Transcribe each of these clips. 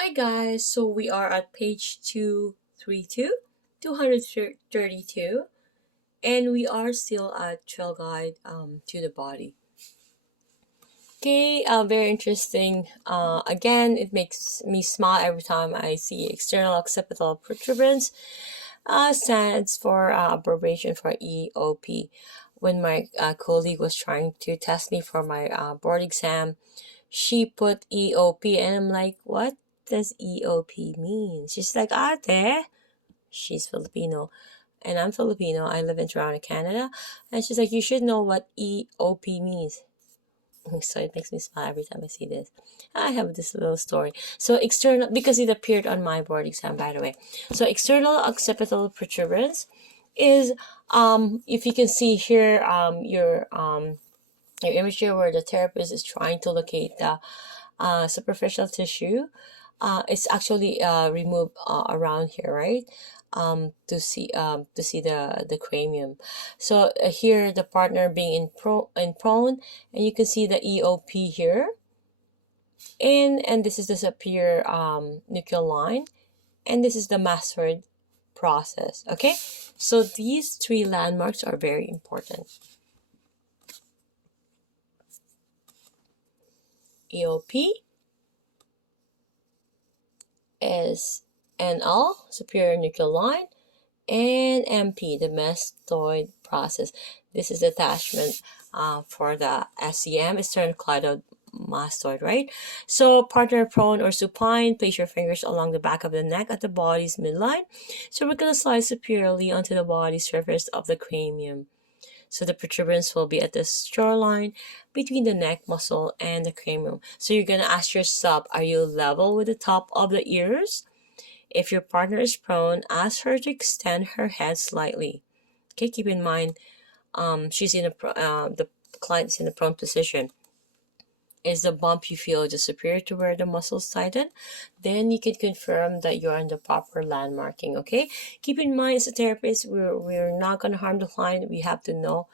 Hi guys, so we are at page 232, and we are still at Trailguide to the body. Okay, very interesting. Again, it makes me smile every time I see external occipital protuberance. Stands for abbreviation for EOP. When my colleague was trying to test me for my board exam, she put EOP, and I'm like, what does EOP mean? She's like, ate. She's Filipino, and I'm Filipino. I live in Toronto, Canada. And she's like, you should know what EOP means. So it makes me smile every time I see this. I have this little story. So external, because it appeared on my board exam, by the way. So external occipital protuberance is, if you can see here, your image here where the therapist is trying to locate the superficial tissue. It's actually removed around here, right? To see the cranium. So here the partner being in prone, and you can see the EOP here, and this is the superior nuchal line, and this is the mastoid process. Okay, so these three landmarks are very important. EOP is NL, superior nuchal line, and MP, the mastoid process. This is the attachment for the SEM, sternocleidomastoid, right? So partner prone or supine, place your fingers along the back of the neck at the body's midline. So we're going to slide superiorly onto the body surface of the cranium. So the protuberance will be at the shoreline between the neck muscle and the cranium. So you're going to ask yourself, are you level with the top of the ears? If your partner is prone, ask her to extend her head slightly. Okay, keep in mind, she's in the client is in a prone position. Is the bump you feel just superior to where the muscles tighten? Then you can confirm that you're on the proper landmarking. Okay, keep in mind, as a therapist, we're not going to harm the client. We have to know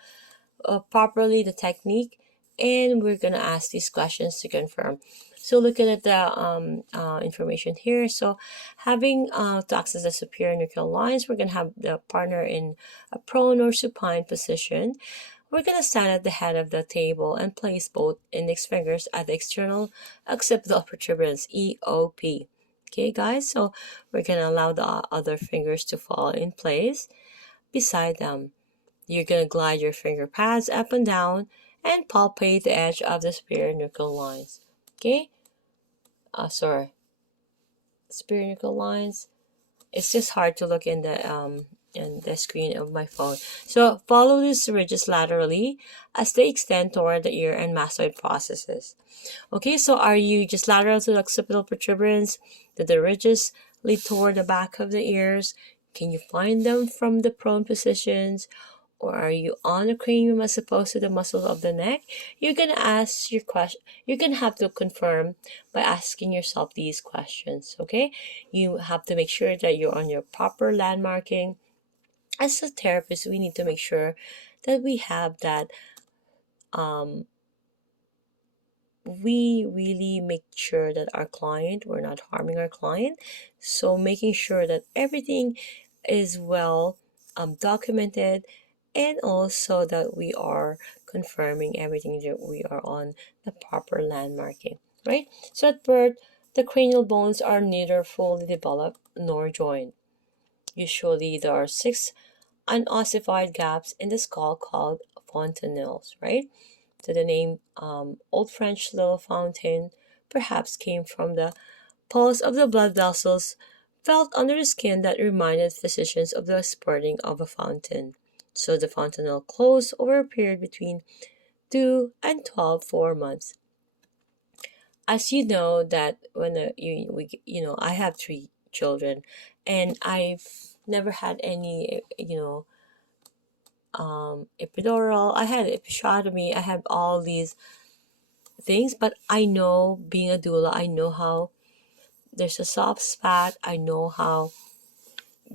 properly the technique, and we're gonna ask these questions to confirm. So looking at the information here, so having to access the superior nuchal lines, we're gonna have the partner in a prone or supine position. We're gonna stand at the head of the table and place both index fingers at the external occipital protuberance, EOP. Okay, guys, so we're gonna allow the other fingers to fall in place beside them. You're going to glide your finger pads up and down and palpate the edge of the superior nuchal lines. Okay? Superior nuchal lines. It's just hard to look in the screen of my phone. So follow these ridges laterally as they extend toward the ear and mastoid processes. Okay, so are you just lateral to the occipital protuberance? Do the ridges lead toward the back of the ears? Can you find them from the prone positions? Or are you on the cranium as opposed to the muscles of the neck? You're gonna ask your question. You're gonna have to confirm by asking yourself these questions. Okay, you have to make sure that you're on your proper landmarking. As a therapist, we need to make sure that we have that. We really make sure that we're not harming our client. So making sure that everything is well documented, and also that we are confirming everything that we are on the proper landmarking, right? So at birth, the cranial bones are neither fully developed nor joined. Usually there are 6 unossified gaps in the skull called fontanelles, right? So the name Old French little fountain perhaps came from the pulse of the blood vessels felt under the skin that reminded physicians of the spurting of a fountain. So the fontanelle closed over a period between 2 and 4 months. As you know that when I have 3 children, and I've never had any epidural. I had episiotomy. I have all these things, but I know, being a doula, I know how there's a soft spot. I know how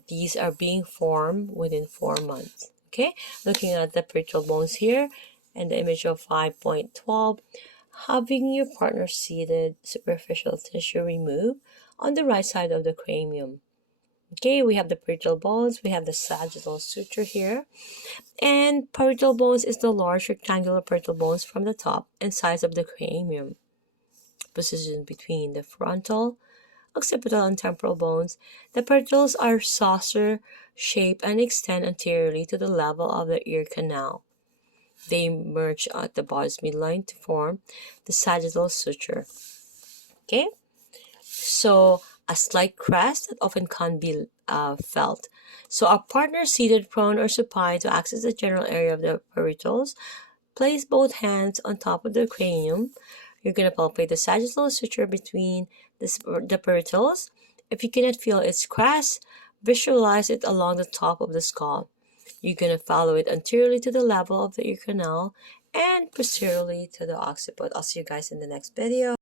these are being formed within 4 months. Okay, looking at the peritoneal bones here and the image of 5.12, having your partner seated, superficial tissue removed on the right side of the cranium. Okay, we have the parietal bones, we have the sagittal suture here. And parietal bones is the large rectangular parietal bones from the top and sides of the cranium, positioned between the frontal, occipital, and temporal bones. The parietals are saucer shaped and extend anteriorly to the level of the ear canal. They merge at the body's midline to form the sagittal suture. Okay, so a slight crest that often can be felt. So a partner seated, prone, or supine to access the general area of the parietals. Place both hands on top of the cranium. You're going to palpate the sagittal suture between the parietals. If you cannot feel its crest, visualize it along the top of the skull. You're going to follow it anteriorly to the level of the ear canal and posteriorly to the occiput. I'll see you guys in the next video.